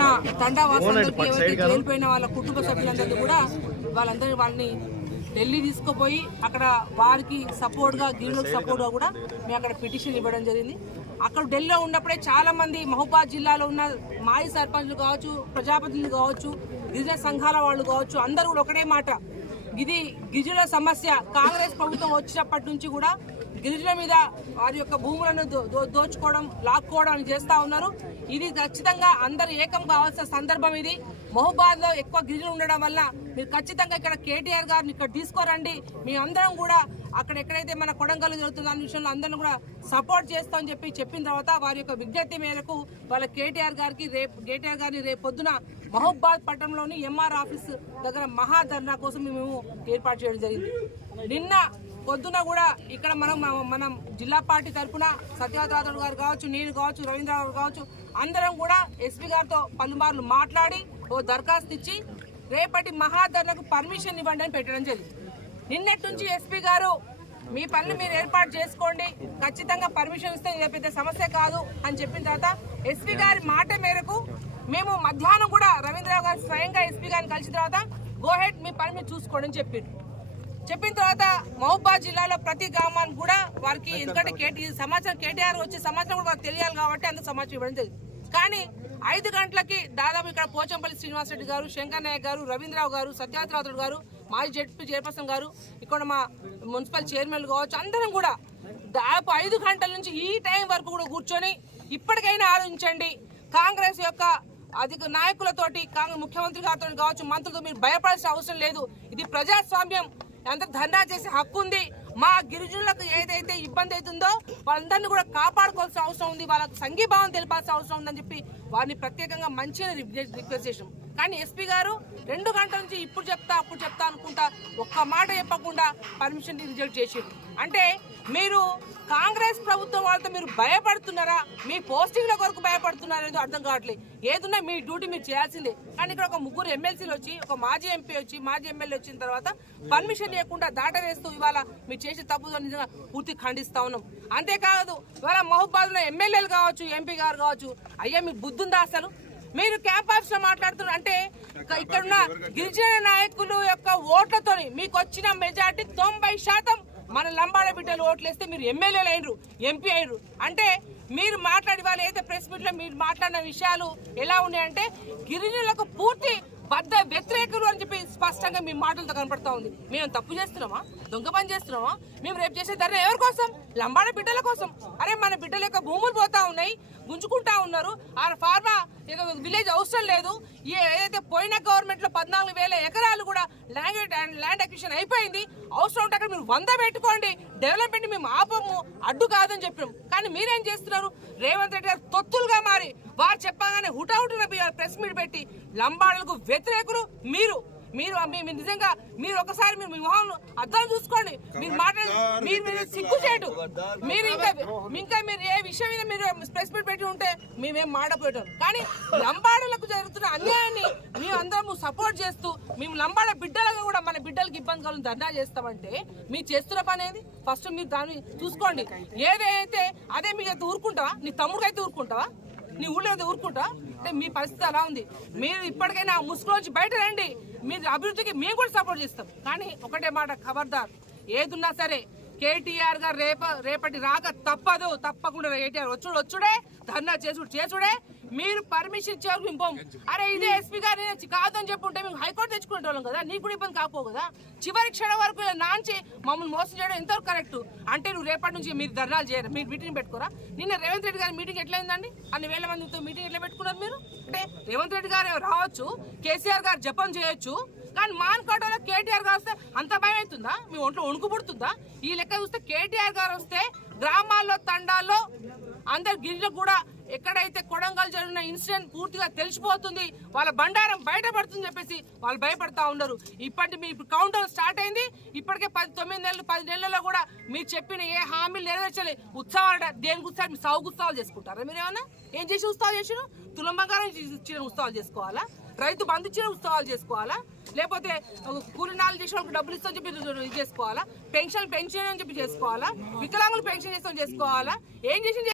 నా తండా వాసులందరికీ ఎవరైతే జైలుపోయిన వాళ్ళ కుటుంబ సభ్యులందరికీ కూడా వాళ్ళందరూ వాళ్ళని ఢిల్లీ తీసుకుపోయి అక్కడ వారికి సపోర్ట్గా గిరిలకు సపోర్ట్గా కూడా మేము అక్కడ పిటిషన్ ఇవ్వడం జరిగింది. అక్కడ ఢిల్లీలో ఉన్నప్పుడే చాలా మంది మహబూబాద్ జిల్లాలో ఉన్న మాజీ సర్పంచ్లు కావచ్చు ప్రజాప్రతినిధులు కావచ్చు గిరిజన సంఘాల వాళ్ళు కావచ్చు అందరూ కూడా ఒకటే మాట. ఇది గిరిజనుల సమస్య. కాంగ్రెస్ ప్రభుత్వం వచ్చినప్పటి నుంచి కూడా గిరిజన మీద వారి యొక్క భూములను దోచుకోవడం లాక్కోవడం చేస్తూ చేస్తా ఉన్నారు. ఇది ఖచ్చితంగా అందరు ఏకం కావాల్సిన సందర్భం ఇది. మహబాద్లో ఎక్కువ గిరిజన ఉండడం వల్ల మీరు ఖచ్చితంగా ఇక్కడ కేటీఆర్ గారిని ఇక్కడ తీసుకోరండి. మీ అందరం కూడా అక్కడ ఎక్కడైతే మన కొడంగల్ జరుగుతున్న దాని విషయంలో అందరం కూడా సపోర్ట్ చేస్తామని చెప్పి చెప్పిన తర్వాత వారి యొక్క విజ్ఞప్తి మేరకు వాళ్ళ కేటీఆర్ గారికి రేపు కేటీఆర్ గారిని రేపు పొద్దున మహబాద్ పట్టణంలోని ఎంఆర్ ఆఫీస్ దగ్గర మహాధర్నా కోసం మేము ఏర్పాటు చేయడం జరిగింది. నిన్న పొద్దున కూడా ఇక్కడ మనం మనం జిల్లా పార్టీ తరఫున సత్యవతి గారు కావచ్చు నేను కావచ్చు రవీంద్ర గారు కావచ్చు అందరం కూడా ఎస్పీ గారితో పలుమార్లు మాట్లాడి ఓ దరఖాస్తు ఇచ్చి రేపటి మహాధరణకు పర్మిషన్ ఇవ్వండి అని పెట్టడం జరిగింది. నిన్నటి నుంచి ఎస్పీ గారు మీ పనులు మీరు ఏర్పాటు చేసుకోండి ఖచ్చితంగా పర్మిషన్ ఇస్తే ఇది పెద్ద సమస్య కాదు అని చెప్పిన తర్వాత ఎస్పీ గారి మాట మేరకు మేము మధ్యాహ్నం కూడా రవీంద్రరావు గారు స్వయంగా ఎస్పీ గారిని కలిసిన తర్వాత గోహెడ్ మీ పని మీరు చూసుకోండి అని చెప్పిండు చెప్పిన తర్వాత మహబూబాద్ జిల్లాలో ప్రతి గ్రామానికి కూడా వారికి ఎందుకంటే కేటీ సమాచారం కేటీఆర్ వచ్చే సమాచారం కూడా వారికి తెలియాలి కాబట్టి అంత సమాచారం ఇవ్వడం జరిగింది. కానీ ఐదు గంటలకి దాదాపు ఇక్కడ పోచంపల్లి శ్రీనివాసరెడ్డి గారు శంకర్ నాయక్ గారు రవీంద్రరావు గారు సత్యవతి రాథోడ్ గారు మాజీ జడ్పీ చైర్పర్సన్ గారు ఇక్కడ మా మున్సిపల్ చైర్మన్ కావచ్చు అందరం కూడా దాదాపు ఐదు గంటల నుంచి ఈ టైం వరకు కూడా కూర్చొని ఇప్పటికైనా ఆలోచించండి. కాంగ్రెస్ యొక్క అధిక నాయకులతోటి కాంగ్రెస్ ముఖ్యమంత్రి గారితో కావచ్చు మంత్రులతో మీరు భయపడాల్సిన అవసరం లేదు. ఇది ప్రజాస్వామ్యం. అందరు ధర్నా చేసే హక్కు ఉంది? మా గిరిజనులకు ఏదైతే ఇబ్బంది అవుతుందో వాళ్ళందరినీ కూడా కాపాడుకోవాల్సిన అవసరం ఉంది. వాళ్ళకు సంఘీభావం తెలిపాల్సిన అవసరం ఉందని చెప్పి వారిని ప్రత్యేకంగా మంచిగా రిక్వెస్ట్ చేసాం కానీ ఎస్పీ గారు రెండు గంటల నుంచి ఇప్పుడు చెప్తా అప్పుడు చెప్తా అనుకుంటా ఒక్క మాట చెప్పకుండా పర్మిషన్ రిజల్ట్ చేసారు అంటే మీరు కాంగ్రెస్ ప్రభుత్వం వాళ్ళతో మీరు భయపడుతున్నారా? మీ పోస్టింగ్ల కొరకు భయపడుతున్నారా ఏదో అర్థం కావట్లేదు. ఏదున్నా మీ డ్యూటీ మీరు చేయాల్సిందే. కానీ ఇక్కడ ఒక ముగ్గురు ఎమ్మెల్సీలు వచ్చి ఒక మాజీ ఎంపీ వచ్చి మాజీ ఎమ్మెల్యే వచ్చిన తర్వాత పర్మిషన్ ఇవ్వకుండా దాట వేస్తూ ఇవాళ మీరు చేసే తప్పుదో నిజంగా పూర్తి ఖండిస్తా ఉన్నాం. అంతేకాదు ఇవాళ మహబూబాద్ ఎమ్మెల్యేలు కావచ్చు ఎంపీ గారు కావచ్చు అయ్యా మీకు బుద్ధుందా అసలు? మీరు క్యాప్ ఆఫీస్లో మాట్లాడుతున్నారు అంటే ఇక్కడున్న గిరిజన నాయకులు యొక్క ఓట్లతోని మీకు వచ్చిన మెజార్టీ తొంభై శాతం మన లంబాడ బిడ్డలు ఓట్లేస్తే మీరు ఎమ్మెల్యేలు అయినరు ఎంపీ అయినరు. అంటే మీరు మాట్లాడి వాళ్ళు అయితే ప్రెస్ మీట్లో మీరు మాట్లాడిన విషయాలు ఎలా ఉన్నాయంటే గిరిజనులకు పూర్తి బద్ద వ్యతిరేకులు అని చెప్పి స్పష్టంగా మీ మాటలతో కనపడతా ఉంది. మేము తప్పు చేస్తున్నామా? దొంగ పని చేస్తున్నామా? మేము రేపు చేసే ధర ఎవరి కోసం? లంబాడ బిడ్డల కోసం. అరే మన బిడ్డల యొక్క భూములు పోతా ఉన్నాయి గుంజుకుంటా ఉన్నారు. ఆ ఫార్మా ఇక విలేజ్ అవసరం లేదు. ఏదైతే పోయిన గవర్నమెంట్లో పద్నాలుగు వేల ఎకరాలు కూడా ల్యాండ్ ల్యాండ్ అక్విషన్ అయిపోయింది. అవసరం ఉంటే అక్కడ మీరు వంద పెట్టుకోండి. డెవలప్మెంట్ మేము ఆపము. అడ్డు కాదని చెప్పినాం కానీ మీరేం చేస్తున్నారు? రేవంత్ రెడ్డి గారు తొత్తులుగా మారి వారు చెప్పగానే హుటాహుటిన ప్రెస్ మీట్ పెట్టి లంబాడులకు వ్యతిరేకులు మీరు మీరు నిజంగా మీరు ఒకసారి మీరు మీ మొహం అర్థం చూసుకోండి. మీరు మాట్లాడి మీరు మీరు సిగ్గు చేయడు మీరు ఇంకా ఇంకా మీరు ఏ విషయం మీద మీరు ప్రెస్ మీట్ పెట్టి ఉంటే మేమేం మాడపోయాం కానీ లంబాడులకు జరుగుతున్న అన్యాయాన్ని మేము అందరం సపోర్ట్ చేస్తూ మేము లంబాడ బిడ్డలకు కూడా మన బిడ్డలకు ఇబ్బంది కలుగు ధర్నా చేస్తామంటే మీరు చేస్తున్న పని ఏది? ఫస్ట్ మీరు దాన్ని చూసుకోండి. ఏదైతే అదే మీకు అయితే ఊరుకుంటావా? నీ తమ్ముడికి అయితే ఊరుకుంటావా? నీ ఊళ్ళో అయితే ఊరుకుంటా అంటే మీ పరిస్థితి అలా ఉంది. మీరు ఇప్పటికైనా ముసుగులోంచి బయట రండి. మీరు అభివృద్ధికి మేము కూడా సపోర్ట్ చేస్తాం. కానీ ఒకటే మాట ఖబర్దార్. ఏదున్నా సరే కేటీఆర్ గారు రేప రేపటి రాక తప్పదు. తప్పకుండా కేటీఆర్ వచ్చుడు వచ్చుడే ధర్నా చేసుడు చేసుడే. మీరు పర్మిషన్ ఇచ్చారు మేము పోం. అరే ఇదే ఎస్పీ గారు కాదు అని చెప్పుంటే మేము హైకోర్టు తెచ్చుకునే వాళ్ళం కదా నీకు కూడా ఇబ్బంది కాకపోవు కదా. చివరి క్షణం వరకు నాంచి మమ్మల్ని మోసం చేయడం ఎంతవరకు కరెక్ట్? అంటే నువ్వు రేపటి నుంచి మీరు ధర్నాలు చేయరు మీరు మీటింగ్ పెట్టుకోరా? నిన్న రేవంత్ రెడ్డి గారి మీటింగ్ ఎట్లయిందండి? అన్ని వేల మందితో మీటింగ్ ఎట్లా పెట్టుకున్నారు మీరు? అంటే రేవంత్ రెడ్డి గారు రావచ్చు కేసీఆర్ గారు జపం చేయొచ్చు కానీ మాన్కోటలో కేటీఆర్ గారు వస్తే అంత భయం పడుతుందా మీ ఒంట్లో వణుకు పుడుతుందా ఈ లెక్క చూస్తే కేటీఆర్ గారు వస్తే గ్రామాల్లో తండాల్లో అందరు గిరిజలకు కూడా ఎక్కడైతే కొడంగల్ జరిగిన ఇన్సిడెంట్ పూర్తిగా తెలిసిపోతుంది వాళ్ళ బండారం బయటపడుతుంది చెప్పేసి వాళ్ళు భయపడతా ఉన్నారు. ఇప్పటి మీ కౌంటర్ స్టార్ట్ అయింది. ఇప్పటికే పది తొమ్మిది నెలలు పది నెలల్లో కూడా మీరు చెప్పిన ఏ హామీలు నెరవేర్చలే ఉత్సవాలు దేనికి ఉత్సవాలు మీరు సాగు ఉత్సవాలు చేసుకుంటారా? మీరు ఏమన్నా? ఏం చేసి ఉత్సవాలు చేసిన తులం బంగారం ఇచ్చిన ఉత్సవాలు చేసుకోవాలా? రైతు బంధు ఇచ్చిన ఉత్సవాలు చేసుకోవాలా? లేకపోతే కూలినాలు చేసిన వాళ్ళకి డబ్బులు ఇస్తామని చెప్పి ఇది చేసుకోవాలా? పెన్షన్ పెన్షన్ అని చెప్పి చేసుకోవాలా? వికలాంగులు పెన్షన్ చేస్తాం చేసుకోవాలా? ఏం చేసి